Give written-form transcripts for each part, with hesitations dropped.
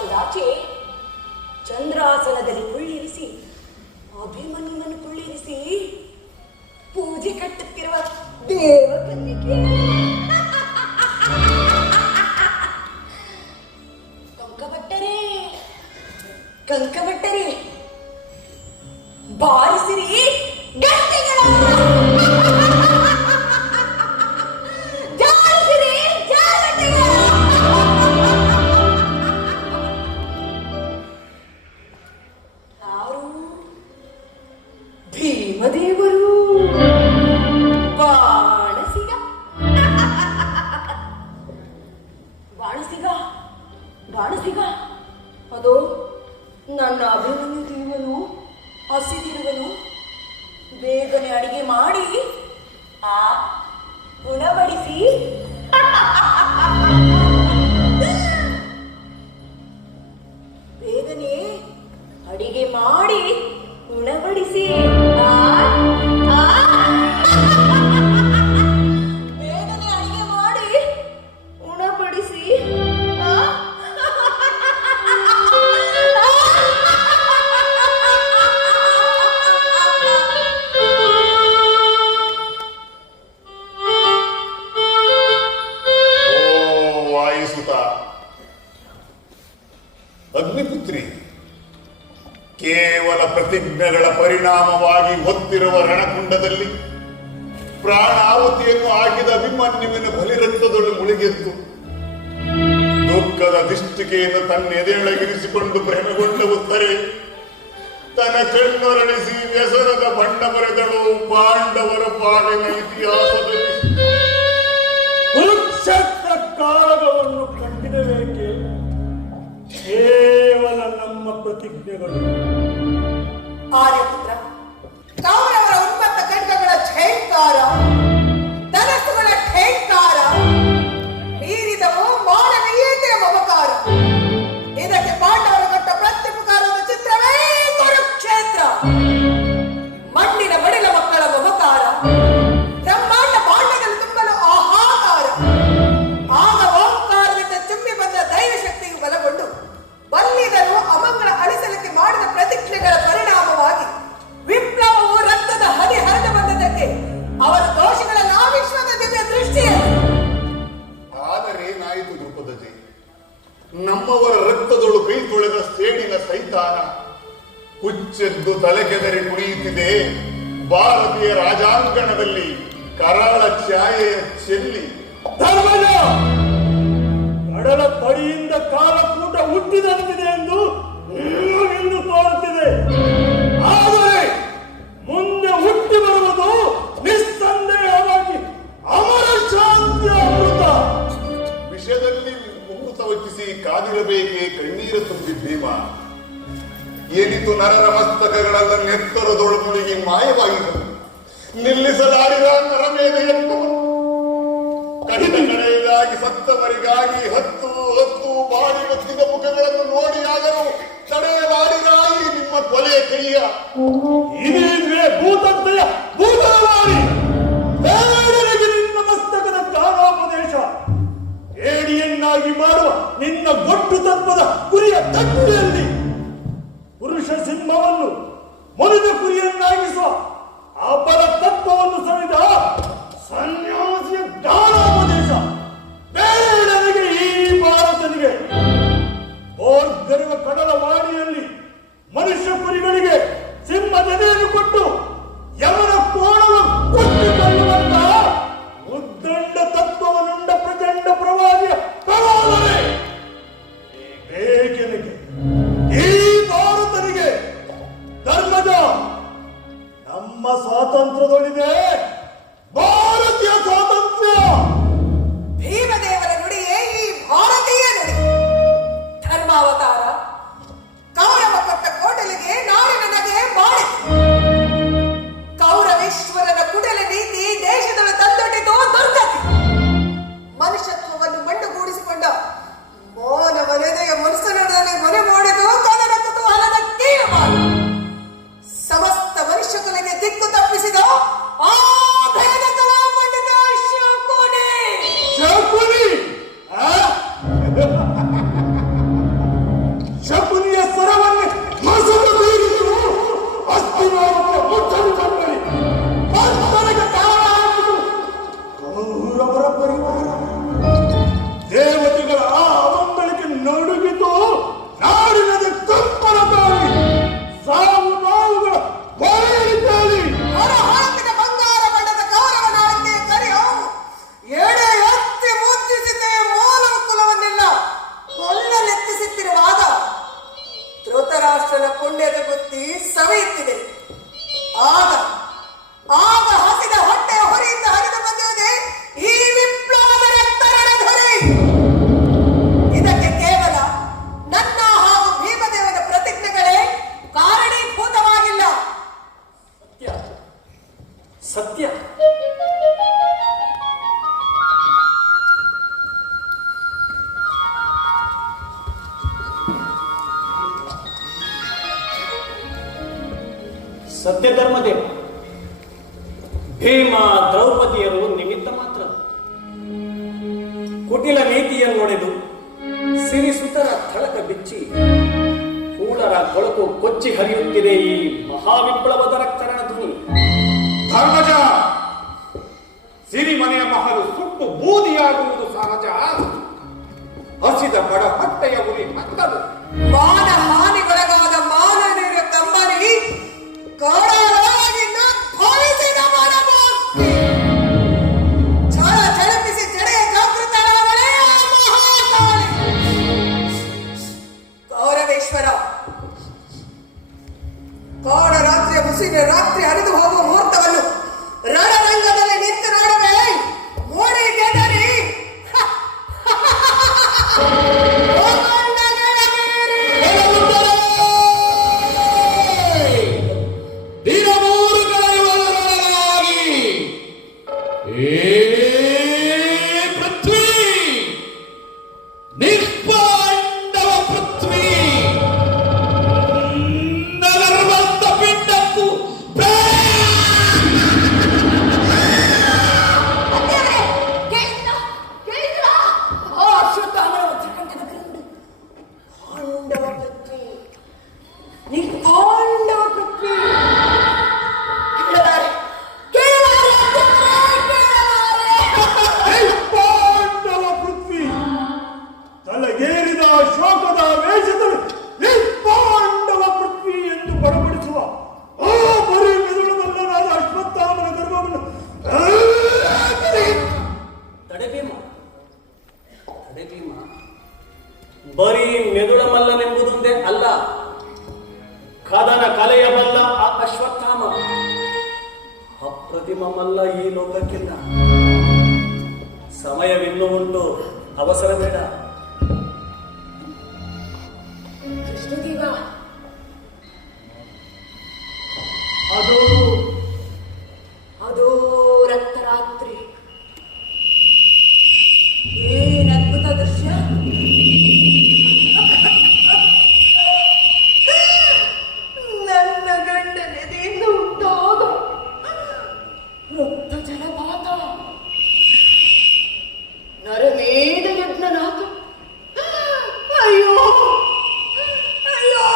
ಆಕಾಶದಾಚೆ ಚಂದ್ರಾಸನದಲ್ಲಿ ಕುಳ್ಳಿರಿಸಿ ಅಭಿಮನ್ಯುವನ್ನು ಕುಳ್ಳಿರಿಸಿ ಪೂಜೆ ಕಟ್ಟುತ್ತಿರುವ ದೇವಕನ್ನಿಕೆ. ಕಂಕಭಟ್ಟರೇ, ಬಾರಿಸಿರಿ ಗಂಟೆಗಳ, ಜಾರಿಸಿರಿ ಜಾಗಟೆಗಳ. ಯಾರು? ಭೀಮದೇವರು. ಬಾಣಸಿಗ ಬಾಣಸಿಗ ಬಾಣಸಿಗ ಅದು ನನ್ನ ಅಭಿಮನ್ಯು ದೇವನು ಹಸಿದಿರುವನು. ಬೇಗನೆ ಅಡಿಗೆ ಮಾಡಿ ಉಣಬಡಿಸಿ. ಬೇಗನೆ ಅಡಿಗೆ ಮಾಡಿ ಉಣಬಡಿಸಿ. ಬೇಗನೆ ಅಡಿಗೆ ಮಾಡಿ ಉಣಬಡಿಸಿ. ಅಗ್ನಿಪುತ್ರಿ, ಕೇವಲ ಪ್ರತಿಜ್ಞೆಗಳ ಪರಿಣಾಮವಾಗಿ ಹೊತ್ತಿರುವ ರಣಕುಂಡದಲ್ಲಿ ಪ್ರಾಣಾಹುತಿಯನ್ನು ಆಗಿದ ಅಭಿಮನ್ಯುವಿನ ಬಲಿರಕ್ತದೊಳು ಮುಳುಗೆದ್ದು ದುಃಖದ ದಿಷ್ಟಿಕೆಯನ್ನು ತನ್ನೆದೆಯೊಳಗಿರಿಸಿಕೊಂಡು ಭ್ರಮೆಗೊಂಡ ಉತ್ತರೆ ತನ್ನ ಕಣ್ಣೊರಳಿಸಿ ವ್ಯಸನದ ಬಣ್ಣ ಬರೆದಳು ಪಾಂಡವರ ಪಾಲಿನ ಇತಿಹಾಸದಲ್ಲಿ. ಕುರುಕ್ಷೇತ್ರ ಕಾಳಗವನ್ನು ಕಂಡಿರಬೇಕೆ? ಕೇವಲ ನಮ್ಮ ಪ್ರತಿಜ್ಞೆಗಳು. ಆರ್ಯಪುತ್ರ, ಕೌರವರ ಉನ್ಮತ್ತ ಖಡ್ಗಗಳ ಛೇಂಕಾರ, ಧನಸ್ಸುಗಳ ಠೇಂಕಾರ, ಮೀರಿದವು ಮಾನವೀಯತೆಯ ಮಮಕಾರ. ಇದಕ್ಕೆ ಪಾಂಡವರು ಕೊಟ್ಟ ಪ್ರತ್ಯುಪಕಾರದ ಚಿತ್ರವೇ ಕುರುಕ್ಷೇತ್ರ. ಮಣ್ಣಿನ ಬಡಿಲ ಮಕ್ಕಳ ಮಮಕಾರ, ಬ್ರಹ್ಮಾಂಡ ಬಾಂಡಗಳು ತುಂಬಲು ಆಹಾಕಾರ. ಆಗ ಓಂಕಾರದಿಂದ ತುಂಬಿ ಬಂದ ದೈವ ಶಕ್ತಿಯು ಬಲಗೊಂಡು ಬಲ್ಲಿದರು ಅಮಂಗಳ ಅಳಿಸಲಿಕ್ಕೆ ಮಾಡಿದ ಪ್ರತಿಜ್ಞೆಗಳ ಪರಿಣಾಮವಾಗಿ ವಿಪ್ಲವವು ರಕ್ತದ ಹನಿ ಹರಿದು ಬಂದದಕ್ಕೆ ಅವರ ದೋಷಗಳ ನಾವಿಶ್ವದ ದಿವ್ಯ ದೃಷ್ಟಿಯಲ್ಲಿ. ಆದರೆ ನಾಯಿತು ದ್ರುಪದಜಿ, ನಮ್ಮವರ ರಕ್ತದೊಳು ಕೈ ತೊಳೆದ ಸೇಡಿನ ಸೈತಾನ ಹುಚ್ಚೆದ್ದು ತಲೆಕೆದರಿ ಕುಣಿಯುತ್ತಿದೆ ಭಾರತೀಯ ರಾಜಾಂಗಣದಲ್ಲಿ ಕರಾಳ ಛಾಯೆಯ ಚೆಲ್ಲಿ. ಧರ್ಮಜ, ಕಡಲ ತಡಿಯಿಂದ ಕಾಲಕೂಟ ಹುಟ್ಟಿದಂತಿದೆ ಎಂದು ಇಂದು ತೋರುತ್ತಿದೆ. ಆದರೆ ಮುಂದೆ ಹುಟ್ಟಿ ಬರುವುದು ನಿಸ್ಸಂದೇಹವಾಗಿ ಅಮರ ಶಾಂತಿಯ ಅಮೃತ. ವಿಷಯದಲ್ಲಿ ಅಮೃತ ವಚಿಸಿ ಕಾದಿರಬೇಕೆ ಕಣ್ಣೀರ ತುಂಬಿ ಭೀಮ. ಏನಿತು ನರರ ಮಸ್ತಕಗಳೆಲ್ಲ ನೆತ್ತರದೊಳಗುಳಿಗೆ ಮಾಯವಾಗಿದ್ದವು. ನಿಲ್ಲಿಸಲಾಡಿದ ನರಮೇಧೆಯನ್ನು ಕಡಿದ ಕಡೆಯದಾಗಿ ಸತ್ತವರಿಗಾಗಿ ಹತ್ತು ಹತ್ತು ಬಾಡಿ ಬತ್ತಿದ ಮುಖಗಳನ್ನು ನೋಡಿಯಾದರೂ ತಡೆಯಲಾಡಿದಾಗಿ ನಿಮ್ಮ ಕೊಲೆಯ ಕೈಯ. ಇದೇ ಭೂತತ್ತೆಯ ಭೂತವಾಡಿ ಬೇಡರಿಗೆ ನಿನ್ನ ಮಸ್ತಕದ ಜ್ಞಾನೋಪದೇಶ ಏಡಿಯನ್ನಾಗಿ ಮಾಡುವ ನಿನ್ನ ಗೊಟ್ಟು ತತ್ವದ ಕುರಿಯ ತಟ್ಟೆಯಲ್ಲಿ ಪುರುಷ ಸಿಂಹವನ್ನು ಮುರಿದ ಕುರಿಯನ್ನಾಗಿಸುವ ಅಪರ ತತ್ವವನ್ನು ಸವಿದ ಸನ್ಯಾಸಿಯ ಜ್ಞಾನೋಪದೇಶ ಬೇಡನಿಗೆ ಈ ಭಾರತನಿಗೆ. ಓರ್ಗರಿವ ಕಡಲ ವಾಣಿಯಲ್ಲಿ ಮನುಷ್ಯ ಕುರಿಗಳಿಗೆ ಸಿಂಹದ ಧೃತರಾಷ್ಟ್ರನ ಪುಣ್ಯದ ಬುದ್ಧಿ ಸವೆಯುತ್ತಿದೆ. ಆಗ ಆಗ ಹಸಿದ ಹೊಟ್ಟೆಯ ಹೊರೆಯಿಂದ ಹರಿದು ಬಂದಿರುವುದೇ ಈ ವಿಪ್ಲವದ ತರಣಧರಿ. ಇದಕ್ಕೆ ಕೇವಲ ನನ್ನ ಹಾಗೂ ಭೀಮದೇವನ ಪ್ರತಿಜ್ಞೆಗಳೇ ಕಾರಣೀಭೂತವಾಗಿಲ್ಲ. ಸತ್ಯ ಸತ್ಯ ಧರ್ಮದೇವ, ಭೀಮ ದ್ರೌಪದಿಯರು ನಿಮಿತ್ತ ಮಾತ್ರ. ಕುಟಿಲ ನೀತಿಯನ್ನು ಒಡೆದು ಸಿರಿಸುತರ ಥಳಕ ಬಿಚ್ಚಿ ಕೂಳರ ಕೊಳಕು ಕೊಚ್ಚಿ ಹರಿಯುತ್ತಿದೆ ಈ ಮಹಾವಿಪ್ಲವದ ರಕ್ತರಣ ಧ್ವನಿ. ಧರ್ಮಜ, ಸಿರಿಮನೆಯ ಮಹಲು ಸುಟ್ಟು ಬೂದಿಯಾಗುವುದು ಸಹಜ. ಹಸಿದ ಬಡ ಹೊಟ್ಟೆಯ ಉರಿ ಮತ್ತದು. ಮಾನ ಹಾನಿಗೊಳಗಾದ ಮಾನವೀಯ ಕಂಬನಿ ಕಾಡಾಗಿನ ಭಾವಿಸಿದ ಮನಮೂರ್ತಿ. ಛಳ ಛಳಪಿಸಿ ಜಡೆಯ ಜಾಗೃತಳಾವಳೆ ಆ ಮಹಾಕಾಳಿ. ಗೌರವೇಶ್ವರ, ಕಾಡ ರಾತ್ರಿಯ ಮುಸುಕಿನ ರಾತ್ರಿ ಹರಿದು ಹೋಗುವ ಮುಹೂರ್ತವನ್ನು ರಣರಂಗದಲ್ಲಿ ನಿಂತು ನೋಡುವೆ. ಮೋಡಿ ಗೆದರಿ ಬರೀ ಮೆದುಳ ಮಲ್ಲನೆಂಬುದೊಂದೇ ಅಲ್ಲ, ಕದನ ಕಲೆಯ ಬಲ್ಲ ಆ ಅಶ್ವತ್ಥಾಮ ಅಪ್ರತಿಮ ಮಲ್ಲ ಈ ಲೋಕಕ್ಕಿಲ್ಲ. ಸಮಯವಿನ್ನೂ ಉಂಟು, ಅವಸರ ಬೇಡ. ಕೃಷ್ಣದೇವ, ಅದು ರಕ್ತರಾತ್ರಿ. ಏನದ್ಭುತ ದೃಶ್ಯ! ನನ್ನ ಗಂಡನೆದೆಯಿಂದ ಉಂಟಾಗ ರಕ್ತ ಜಲಪಾತ, ನರಮೇಧ ಯಜ್ಞನಾಥ. ಅಯ್ಯೋ ಅಯ್ಯೋ,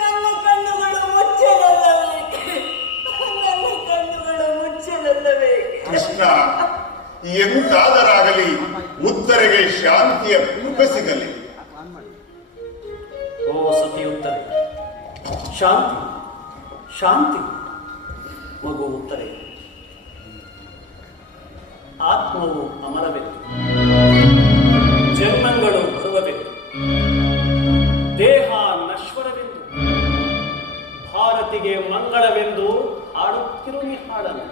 ನನ್ನ ಕಣ್ಣುಗಳು ಮುಚ್ಚಲಲ್ಲವೇ, ನನ್ನ ಕಣ್ಣುಗಳು ಮುಚ್ಚಲಲ್ಲವೇ. ಕೃಷ್ಣ, ಎಂತಾದರಾಗಲಿ ಉತ್ತರೆಗೆ ಶಾಂತಿಯ ಪುಕ ಸಿಗಲಿ. ಓ ಸತಿ ಉತ್ತರೆ, ಶಾಂತಿ ಶಾಂತಿ. ಮಗು ಉತ್ತರೆ, ಆತ್ಮವು ಅಮರವೆಂದು, ಜನ್ಮಗಳು ಬರುವವೆಂದು, ದೇಹ ನಶ್ವರವೆಂದು, ಭಾರತಿಗೆ ಮಂಗಳವೆಂದು ಹಾಡುತ್ತಿರು ಈ ಹಾಡನ್ನು.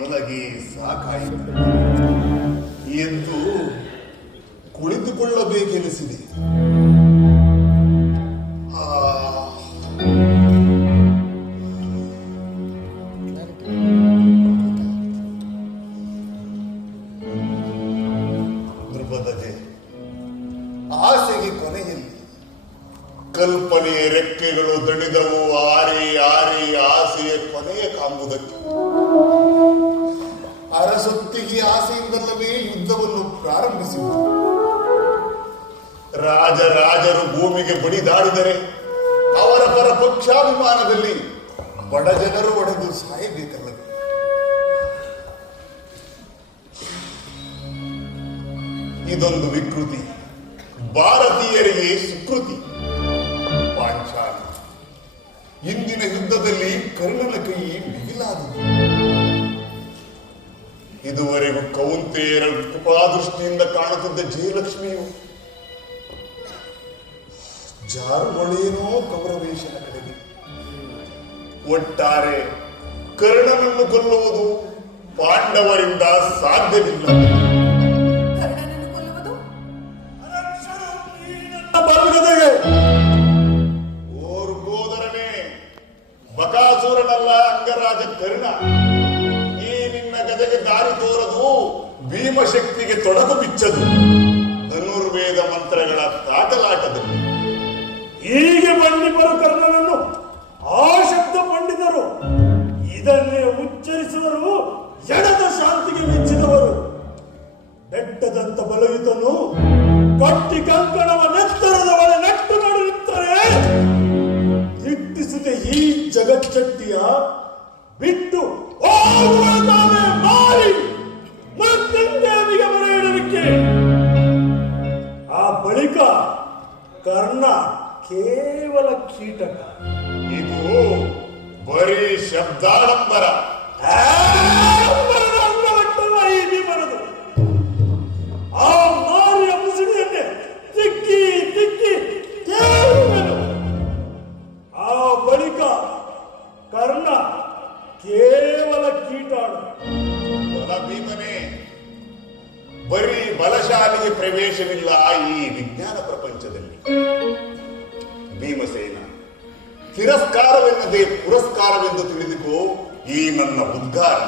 ಮಲಗಿ ಸಾಕಾಯಿತು ಎಂದು ಕುಳಿತುಕೊಳ್ಳಬೇಕೆನಿಸಿದೆ. ಧ್ರುಪದತೆ, ಆಸೆಗೆ ಕೊನೆಯಲ್ಲಿ ಕಲ್ಪನೆಯ ರೆಕ್ಕೆಗಳು ದಣಿದವು. ಆರಿ ಆರಿ ಆಸೆಯ ಕೊನೆಯ ಕಾಂಬುದಕ್ಕೆ ಅರಸುತ್ತಿ ಈ ಆಸೆಯಿಂದಲ್ಲವೇ ಯುದ್ಧವನ್ನು ಪ್ರಾರಂಭಿಸಿದರು. ರಾಜರು ಭೂಮಿಗೆ ಬಡಿದಾಡಿದರೆ ಅವರ ಪರ ಪಕ್ಷಾಭಿಮಾನದಲ್ಲಿ ಬಡ ಜನರು ಒಡೆದು ಸಾಯಬೇಕಲ್ಲವೇ? ಇದೊಂದು ವಿಕೃತಿ, ಭಾರತೀಯರಿಗೆ ಸುಕೃತಿ. ಪಾಂಚಾಲ ಇಂದಿನ ಯುದ್ಧದಲ್ಲಿ ಕರ್ಣನ ಕೈ ಬಿಗಿಲಾದದು. ಇದುವರೆಗೂ ಕೌಂತೆಯರ ಕೃಪಾದೃಷ್ಟಿಯಿಂದ ಕಾಣುತ್ತಿದ್ದ ಜಯಲಕ್ಷ್ಮಿಯು ಜಾರುಗಳೇನೋ ಕೌರವೇಶನ ಕಡೆಗೆ. ಒಟ್ಟಾರೆ ಕರ್ಣನನ್ನು ಕೊಲ್ಲುವುದು ಪಾಂಡವರಿಂದ ಸಾಧ್ಯವಿಲ್ಲ. ಕರ್ಣನನ್ನು ಕೊಲ್ಲುವುದು ಓರ್ಗೋದರನೇ ಬಕಾಸುರನಲ್ಲ ಅಂಗರಾಜ ಕರ್ಣ. ಈ ನಿನ್ನ ಗದೆಗೆ ದಾರಿ ತೋರದು ಭೀಮಶಕ್ತಿಗೆ ತೊಡಗು ಬಿಚ್ಚದು ಧನುರ್ವೇದ ಮಂತ್ರಗಳ ತಾಟಲಾಟದಲ್ಲಿ. ಹೀಗೆ ಬಂಡಿಪರು ಕರ್ಣನನ್ನು ಆ ಶಬ್ದ ಪಂಡಿತರು ಇದನ್ನೇ ಉಚ್ಚರಿಸಿದರು. ಎಡದ ಶಾಂತಿಗೆ ಮೆಚ್ಚಿದವರು ಬೆಟ್ಟದಂತ ಬಲಯುತನು ಕಟ್ಟಿ ಕಂಕಣವ ನೆತ್ತರದ ಒಳ ನೆಟ್ಟು ನಡೆಯುತ್ತಾರೆ. ದಿಟ್ಟಿಸುತ್ತೆ ಈ ಜಗಚ್ಚಟ್ಟಿಯ ಬಿಟ್ಟು ತಾನೇ ಮಾರಿ ಮೃತ್ಯುಂಜಯನಿಗೆ ಮೊರೆ ಇಡಲಿಕ್ಕೆ. ಆ ಬಳಿಕ ಕರ್ಣ ಕೇವಲ ಕೀಟಕ. ಇದು ಬರೀ ಶಬ್ದಾಡಂಬರ. ಅಂಗವಟ್ಟಲ್ಲ ಈ ಭೀಮನದು. ಆ ಮಾರಿಯ ಮುಸುಡಿಯನ್ನೇ ತಿಕ್ಕಿ ತಿಕ್ಕಿ ಕೇಳುವೆನು. ಆ ಬಳಿಕ ಕರ್ಣ ಕೇವಲ ಕೀಟಾಡು. ಬಲ ಭೀಮನೇ, ಬರೀ ಬಲಶಾಲಿಗೆ ಪ್ರವೇಶವಿಲ್ಲ ಈ ವಿಜ್ಞಾನ ಪ್ರಪಂಚದಲ್ಲಿ. ಭೀಮಸೇನ, ತಿರಸ್ಕಾರವೆನ್ನದೇ ಪುರಸ್ಕಾರವೆಂದು ತಿಳಿದುಕೋ ಈ ನನ್ನ ಉದ್ಗಾರ.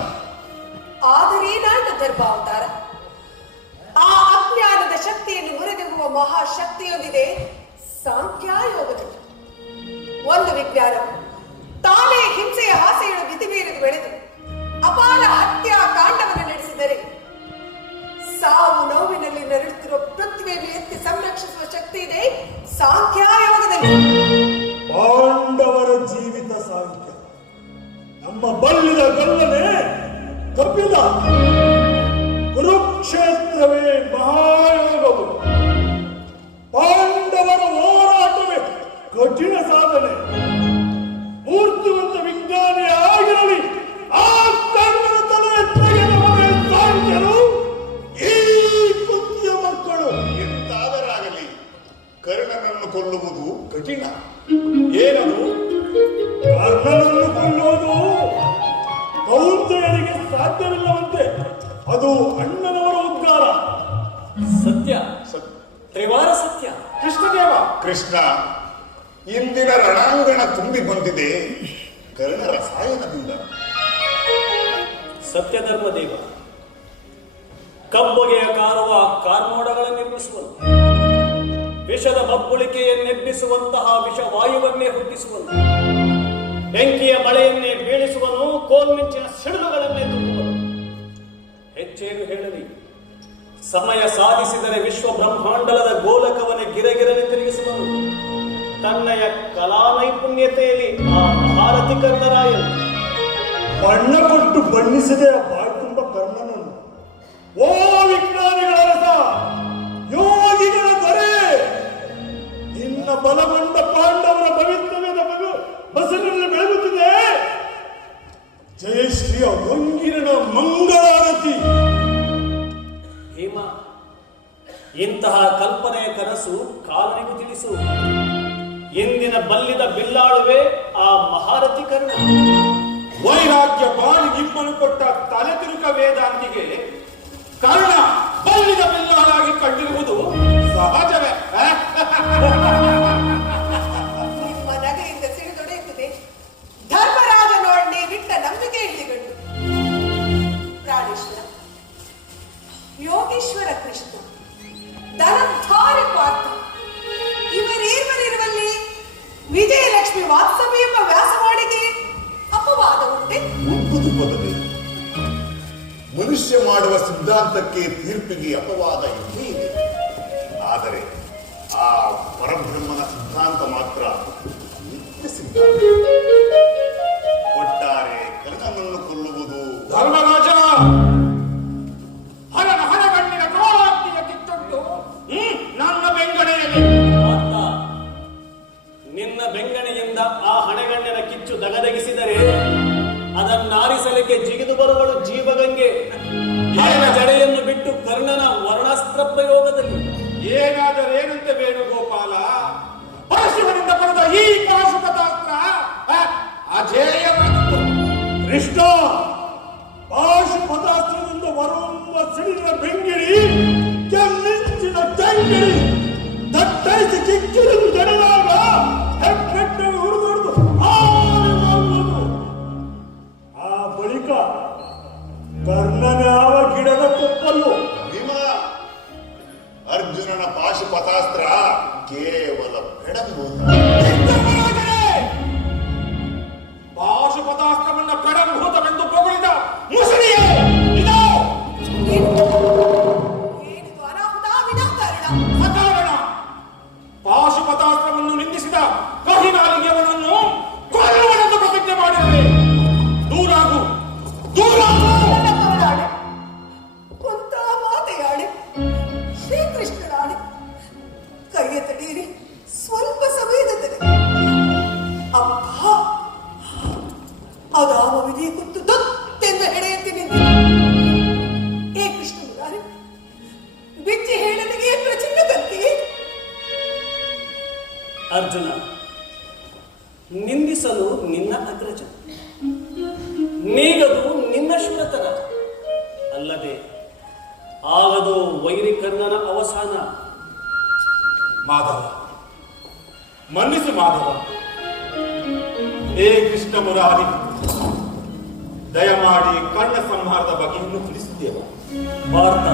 ಆದರೇನಾದ ಧರ್ಮಾವತಾರ? ಆ ಅಜ್ಞಾನದ ಶಕ್ತಿಯನ್ನು ಮುರಿದುಗುವ ಮಹಾಶಕ್ತಿಯೊಂದಿದೆ ಸಾಂಖ್ಯಾಯೋಗದಲ್ಲಿ. ಒಂದು ವಿಜ್ಞಾನ ತಾನೇ ಹಿಂಸೆಯ ಹಾಸೆಯನ್ನು ಮಿತಿಮೀರಿದು ಬೆಳೆದು ಅಪಾರ ಹತ್ಯಾಕಾಂಡವನ್ನು ನಡೆಸಿದರೆ ಸಾವು ನೋವಿನಲ್ಲಿ ನರಳುತ್ತಿರುವ ಪೃಥ್ವಿಯನ್ನು ಎತ್ತಿ ಸಂರಕ್ಷಿಸುವ ಶಕ್ತಿ ಇದೆ ಸಾಂಖ್ಯಾಯೋಗದಲ್ಲಿ. ಪಾಂಡವರ ಜೀವಿತ ಸಾಂಖ್ಯ, ನಮ್ಮ ಬಲ್ಲಿದ ಗಲ್ಲನೆ ಕಪಿಲ. ಕುರುಕ್ಷೇತ್ರವೇ ಮಹಾಯೋಗವು, ಪಾಂಡವರ ಹೋರಾಟವೇ ಕಠಿಣ ಸಾಧನೆ. ಮೂರ್ತಿವಂತ ವಿಜ್ಞಾನಿ ಆಗಿರಲಿ ಆ ಕರ್ಣನ ತಲೆ ತೆಗೆದವರೇ ಸಾಂಖ್ಯರು, ಈ ಕುಂತಿಯ ಮಕ್ಕಳು. ಎಂತಾದರಾಗಲಿ ಕರ್ಣನನ್ನು ಕೊಲ್ಲುವುದು ಕಠಿಣ. ಏನದು? ಕರ್ಣನನ್ನು ಕೊಲ್ಲುವುದು ಕೌಂತೆಯರಿಗೆ ಸಾಧ್ಯವಿಲ್ಲವಂತೆ. ಅದು ಅಣ್ಣನವರ ಉದ್ಗಾರ. ಸತ್ಯ, ತ್ರಿವಾರ ಸತ್ಯ. ಕೃಷ್ಣದೇವ, ಕೃಷ್ಣ, ಇಂದಿನ ರಣಾಂಗಣ ತುಂಬಿ ಬಂದಿದೆ ಕರ್ಣರ ಸಾಯನದಿಂದ. ಸತ್ಯಧರ್ಮದೇವ, ಕಬ್ಬಗೆಯ ಕಾರುವ ಕಾರ್ಮೋಡಗಳ ನಿರ್ಮಿಸುವನು, ವಿಷದ ಮಬ್ಬುಳಿಕೆಯನ್ನೆಬ್ಬಿಸುವಂತಹ ವಿಷವಾಯುವನ್ನೇ ಹುಟ್ಟಿಸುವನು, ಬೆಂಕಿಯ ಮಳೆಯನ್ನೇ ಬೀಳಿಸುವನು, ಕೋಲ್ಮಿಂಚಿನ ಸಿಡಿಲುಗಳನ್ನೇ ತುಂಬುವನು. ಹೆಚ್ಚೇನು ಹೇಳಲಿ, ಸಮಯ ಸಾಧಿಸಿದರೆ ವಿಶ್ವ ಬ್ರಹ್ಮಾಂಡಲದ ಗೋಲಕವನ್ನೇ ಗಿರಗಿರನೆ ತಿರುಗಿಸುವನು. ತನ್ನಯ ಕಲಾ ನೈಪುಣ್ಯತೆಯಲ್ಲಿ ಆ ಮಹಾರಥಿ ಕರ್ಣರಾಯನು. ಬಣ್ಣ ಕೊಟ್ಟು ಬಣ್ಣಿಸದೆ ಆ ಬಾಯಿ ತುಂಬ ಕರ್ಣನನ್ನು. ಓ ವಿಜ್ಞಾನಿಗಳ ರಸ, ಯೋಗಿಗಳ ದೊರೆ, ನಿನ್ನ ಬಲಗೊಂಡ ಪಾಂಡವರ ಭವಿಷ್ಯದ ಬಸರಲ್ಲಿ ಬೆಳಗುತ್ತಿದೆ ಜಯಶ್ರೀಯ ವಂಗಿರನ ಮಂಗಳಾರತಿ. ಭೀಮ, ಇಂತಹ ಕಲ್ಪನೆಯ ಕನಸು ಕಾಲನಿಗೂ ತಿಳಿಸು. ಎಂದಿನ ಬಲ್ಲಿದ ಬಿಲ್ಲಾಳುವೆ ಆ ಮಹಾರಥಿ ಕರ್ಣ. ವೈರಾಗ್ಯ ಬಾಳಿ ನಿಮ್ಮನ್ನು ಕೊಟ್ಟ ತಲೆ ತಿರುಕ ವೇದಾಂತಿಗೆ ಕರ್ಣ ಬಲ್ಲಿದ ಬಿಲ್ಲಾಳಾಗಿ ಕಂಡಿರುವುದು ಸಹಜವೇ. ನಿಮ್ಮ ನಗೆಯಿಂದ ಸಿಡಿದೊಡೆಯುತ್ತದೆ ಧರ್ಮರಾಜನೊಡನೆ ಬಿಟ್ಟ ನಂಬಿಕೆ ಇಳಿದುಕೊಂಡು. ಪ್ರಾಣೇಶ್ವರ, ಯೋಗೇಶ್ವರ ಕೃಷ್ಣ, ಧನಧಾರಿ ಪಾರ್ಥ, ಇವರಿರುವಲ್ಲಿ ವಿಜಯಲಕ್ಷ್ಮಿ ವಾತ್ಸವ್ಯ ಎಂಬ ವ್ಯಾಸವಾಡಿಗೆ ಅಪವಾದ ಉಂಟೆ? ಉಂಟುದು ಪದವೇ. ಮನುಷ್ಯ ಮಾಡುವ ಸಿದ್ಧಾಂತಕ್ಕೆ ತೀರ್ಪಿಗೆ ಅಪವಾದ ಇದ್ದೇ ಇದೆ. ಆದರೆ ಆ ಪರಬ್ರಹ್ಮನ ಸಿದ್ಧಾಂತ ಮಾತ್ರ ನಿತ್ಯ ಸಿದ್ಧಾಂತ. ಒಟ್ಟಾರೆ ಕರ್ಣನನ್ನು ಕೊಲ್ಲುವುದು ಧರ್ಮರಾಜ, ಹರನ ಹರಗಣ್ಣಿನ ಕ್ರೋಧಾಗ್ನಿಯ ಕಿತ್ತೊಟ್ಟು ನನ್ನ ಬೆಂಗಡೆಯಲ್ಲಿ ಪಾರ್ಥ, ನಿನ್ನ ಬೆಂಗಣೆಯಿಂದ ಆ ಹಣೆಗಣ್ಣಿನ ಕಿಚ್ಚು ದಗದಗಿಸಿದರೆ ಅದನ್ನಾರಿಸಲಿಕ್ಕೆ ಜಿಗಿದು ಬರುವಳು ಜೀವಗಂಗೆ. ಹರನ ಜಡೆಯನ್ನು ಬಿಟ್ಟು ಕರ್ಣನ ವರ್ಣಾಸ್ತ್ರ ಪ್ರಯೋಗದಲ್ಲಿ ಏನಾದರೇನಂತೆ ವೇಣುಗೋಪಾಲ, ಪರಶಿವನಿಂದ ಪಡೆದ ಈ ಪಾಶುಪತಾಸ್ತ್ರ ಅಜೇಯವಾದದ್ದು. ಕೃಷ್ಣ, ಪಾಶುಪತಾಸ್ತ್ರದಿಂದ ಹೊರಹೊಮ್ಮುವ ಸಿಡಿಲಿನ ಬೆಂಗಿಳಿ, ಕೆಮ್ಮಿಂಚಿನ ತಂಗಿಳಿ ದಟ್ಟರಿಸಿ ಕಿಕ್ಕಿರಿದು ಜಡಿದಾಗ ಹೆಬ್ಬೆಟ್ಟಗೆ ಹುಡುಗರು ಆ ಬಳಿಕ ಕರ್ಣನಾವ ಗಿಡದ ಕೊಪ್ಪಲು ಭೀಮ, ಅರ್ಜುನನ ಪಾಶುಪತಾಸ್ತ್ರ ಕೇವಲ ಬೆಡಂಬೂತ. ಪಾಶುಪತಾಸ್ತ್ರವನ್ನ ಕಡಂಭೂತವೆಂದು ಪೊಗಳಿದ ಮುಸುಡಿಯೇ ಇದು. ಏನಿದು ಅನಾಹುತ ವಿನಾಕಾರಣ. ಸಕಾರಣ ಪಾಶುಪತಾಸ್ತ್ರವನ್ನು ನಿಂದಿಸಿದ ಕಹಿನಾಲಿಗೆಯವನನ್ನು ಕೊಲ್ಲುವನೆಂದು ಪ್ರತಿಜ್ಞೆ ಮಾಡಿರಲಿ. ದೂರಾಗು, ದೂರಾಗು. ಕರುಣಾಡೆ, ಕುಂತ ಮಾತೆಯಾಡೆ, ಶ್ರೀಕೃಷ್ಣನಾಡೆ, ಕೈಯ ತಡೀರಿ, ಸ್ವಲ್ಪ ಸಮಯದ ತನಕ. ಅಪ್ಪ, ಅದಾವ ವಿಧಿ ಕುತ್ತು ದತ್ತೆಂದು ಹೆಡೆಯೆತ್ತಿ ನಿಂತಿದೆ. ಏ ಕೃಷ್ಣ ಮುರಾರಿ, ಬಿಚ್ಚಿ ಹೇಳಲಿಗೆ ಪ್ರಚಂಡ ಕತ್ತಿ. ಅರ್ಜುನ, ನಿಂದಿಸಲು ನಿನ್ನ ಅಗ್ರಜ, ನೀಗದು ನಿನ್ನ ಶೂರತನ. ಅಲ್ಲದೆ ಆಗದು ವೈರಿ ಕರ್ಣನ ಅವಸಾನ. ಮಾಧವ, ಮನ್ನಿಸು ಮಾಧವ. ಹೇ ಕೃಷ್ಣ ಮುರಾರಿ, ದಯಮಾಡಿ ಕರ್ಣ ಸಂಹಾರದ ಬಗೆಯನ್ನು ತಿಳಿಸುತ್ತೇವೆ. ಭಾರತ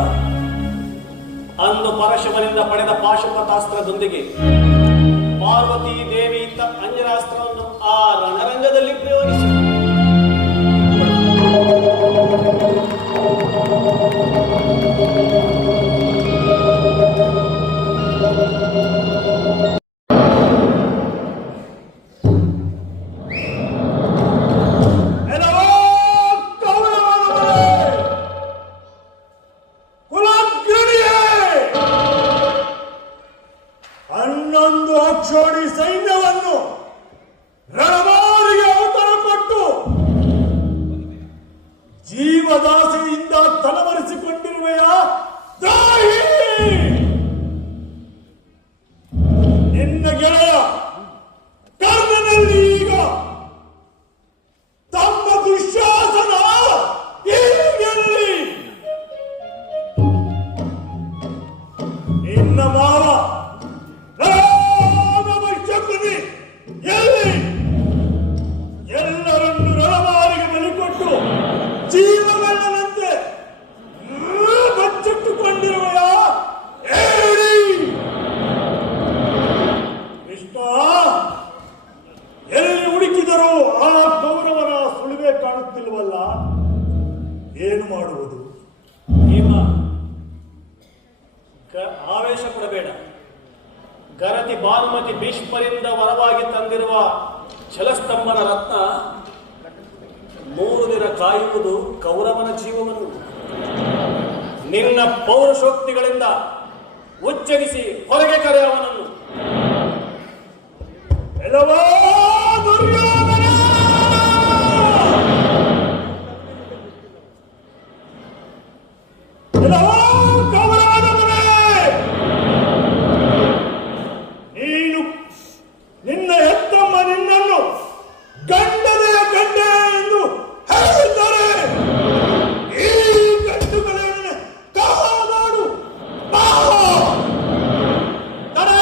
ಅಂದು ಪರಶುವನಿಂದ ಪಡೆದ ಪಾಶುಪತಾಸ್ತ್ರದೊಂದಿಗೆ ಪಾರ್ವತಿ ದೇವಿ ಇತ್ತ ಅಂಜನಾಸ್ತ್ರವನ್ನು ಆ ರಣರಂಗದಲ್ಲಿ ಪ್ರಯೋಗಿಸಿ ಹನ್ನೊಂದು ಅಕ್ಷೋಣಿ ಸೈನ್ಯವನ್ನು ರಣಮಾರಿಗೆ ಅವತರ ಕೊಟ್ಟು ಜೀವದಾಸೆಯಿಂದ ತಲವರಿಸಿಕೊಂಡಿರುವೆಯ ದ್ರೋಹಿ! ನಿನ್ನ ಗೆಳೆಯ ಕರ್ಣನಲ್ಲಿ ಈಗ ತಮ್ಮ ದುಶ್ಯಾಸನ ಹೀಗೆಲ್ಲಿ ನಿನ್ನ ಮಾವ ಶಕುನಿ ಎಲ್ಲಿ ಎಲ್ಲರನ್ನು ರಣಮಾರಿಗೆ ಬಲಿಕೊಟ್ಟು ಜೀವಗಳ್ಳನಂತೆ ಬಚ್ಚಿಟ್ಟುಕೊಂಡಿರುವೆಯ ಹೇಳಿ ಕೃಷ್ಣ, ಎಲ್ಲಿ ಹುಡುಕಿದರೂ ಆ ಕೌರವನ ಸುಳಿವೆ ಕಾಣುತ್ತಿಲ್ವಲ್ಲ, ಏನು ಮಾಡುವುದು? ಭೀಮ, ಆವೇಶ ಪಡಬೇಡ. ಗರತಿ ಭಾನುಮತಿ ಭೀಷ್ಮರಿಂದ ವರವಾಗಿ ತಂದಿರುವ ಛಲಸ್ತಂಭನ ರತ್ನ 3 ದಿನ ಕಾಯುವುದು ಕೌರವನ ಜೀವವನ್ನು. ನಿನ್ನ ಪೌರುಷೋಕ್ತಿಗಳಿಂದ ಉಚ್ಚರಿಸಿ ಹೊರಗೆ ಕರೆ ಅವನನ್ನು. ಎಲ್ಲವೋ ದುರ್ಯೋಧನ! ಎಲ್ಲವೋ ಕೌರವನವನೇ! ನೀನು ನಿನ್ನ ಹೆತ್ತಮ್ಮ ನಿನ್ನನ್ನು ಗಂಡನೆಯ ಗಂಡ ಎಂದು ಹೇಳಿದ್ದಾರೆ. ಈ ಗಂಡುಗಳನ್ನು ಕಾಪಾಡು. ಬಾ! ತಡೆ!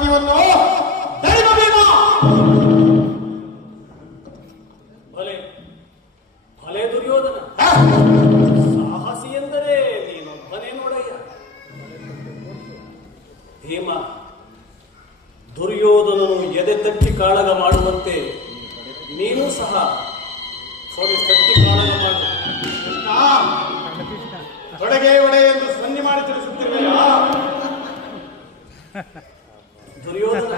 ರಾಜ್ಯವನ್ನು ಧರ್ಮ ಭೀಮ. ಭಲೆ ಭಲೆ ದುರ್ಯೋಧನ, ಸಾಹಸಿ ಎಂದರೆ ನೀನೊಬ್ಬನೇ ನೋಡಯ್ಯ. ಭೀಮ, ದುರ್ಯೋಧನನು ಎದೆ ತಟ್ಟಿ ಕಾಳಗ ಮಾಡುವಂತೆ ನೀನು ಸಹ ತಟ್ಟಿ ಕಾಳಗ ಮಾಡು. ಕೃಷ್ಣ, ತೊಡೆಗೆ ಒಡೆ ಎಂದು ಸನ್ನೆ ಮಾಡಿ ತಿಳಿಸುತ್ತಿರುವೆಯಾ? ದುರ್ಯೋಧನ,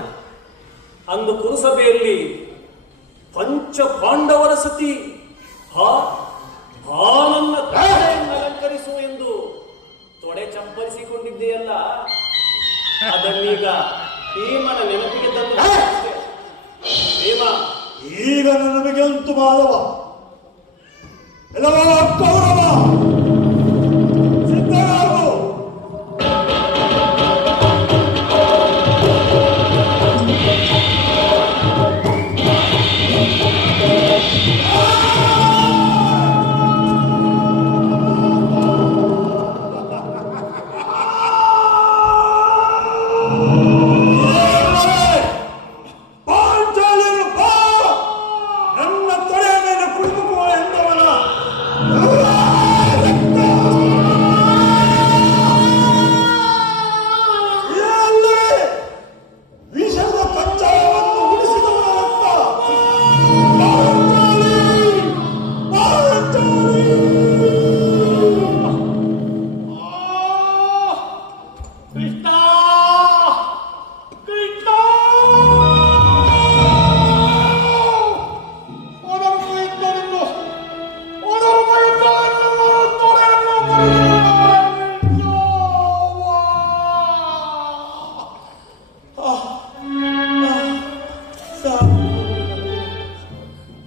ಅಂದು ಕುರುಸಭೆಯಲ್ಲಿ ಪಂಚ ಪಾಂಡವರ ಸತಿ ನನ್ನ ತೊಡೆಯನ್ನು ಅಲಂಕರಿಸು ಎಂದು ತೊಡೆ ಚಪ್ಪರಿಸಿಕೊಂಡಿದ್ದೆಯಲ್ಲ, ಅದನ್ನೀಗ ಭೀಮನ ನೆನಪಿಗೆ ತಂದು ಭೀಮ, ಈಗ ನಮಗೆ ಅಂತು ಮಾಧವ ಎಲ್ಲವ ಕೌರವ ಸಿದ್ಧರಾಗು.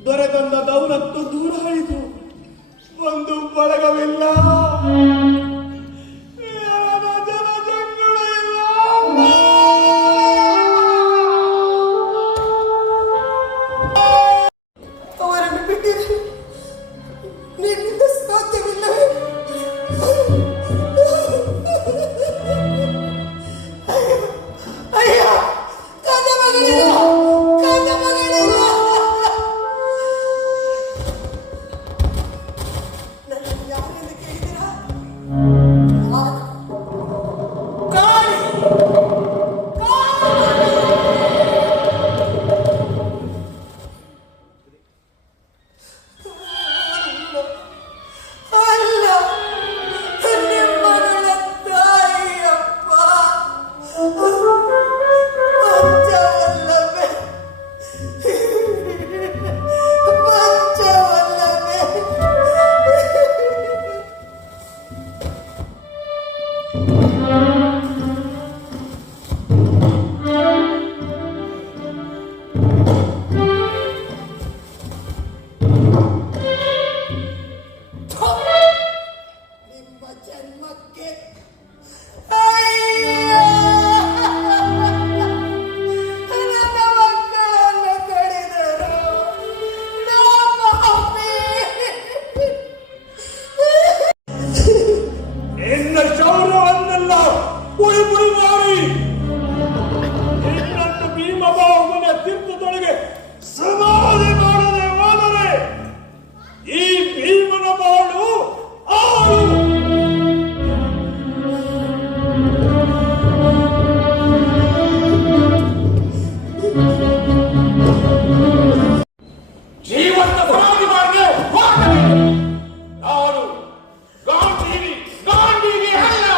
ದೊರೆತಂದ ದೌಲತ್ತು ದೂರ ಆಯಿತು, ಒಂದು ಬಳಗವಿಲ್ಲ, ಜನಜಂಗುಳ ಇಲ್ಲ. ಅವರನ್ನು ಬಿಟ್ಟಿರಿ, ನಿನ್ನಿಂದ ಸಾಧ್ಯವಿಲ್ಲವೇ? ಅಯ್ಯ, ಕಂದ ಮಗಳಿರು, ಕಂದ ಮಗಳಿರು. ನನ್ನನ್ನು ಯಾರೆಂದು ಕೇಳಿದಿರಾ? ಕಾಳಿ, ಅಲ್ಲ, ನಿಮ್ಮಗಳ ತಾಯಿಯಪ್ಪ. ಪಂಚವಲ್ಲವೇ, ಪಂಚವಲ್ಲವೇ. ನಿಮ್ಮ ಜನ್ಮಕ್ಕೆ ಅಯ್ಯೋ, ನನ್ನ ಮಕ್ಕಳನ್ನು ಕಡಿದರು. ನಿನ್ನ ಶೌರ್ಯವನ್ನೆಲ್ಲ ಪುಡಿ ಪುಡಿ ಮಾಡಿ ನಿನ್ನನ್ನು ಭೀಮಬಾಹುವಿನ ತೀರ್ಥದೊಳಗೆ ಸಮಾಧಿ ಮಾಡದೆ ಹೋದರೆ ಈ ಭೀಮನ ಬಾಳು ಆಳು. ಜೀವಂತ ಸಮಾಧಿ ಮಾಡಿದೆ ನಾನು ಗಾಂಧೀವಿ ಅಲ್ಲ.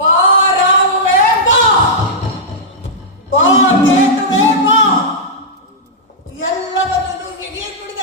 ಬಾ ರಾಮವೇ ಬಾ, ಬಾ ಕೇತುವೇ ಬಾ. ಎಲ್ಲವನ್ನೂ ನುಂಗಿ ನೀರು ಕುಡಿದ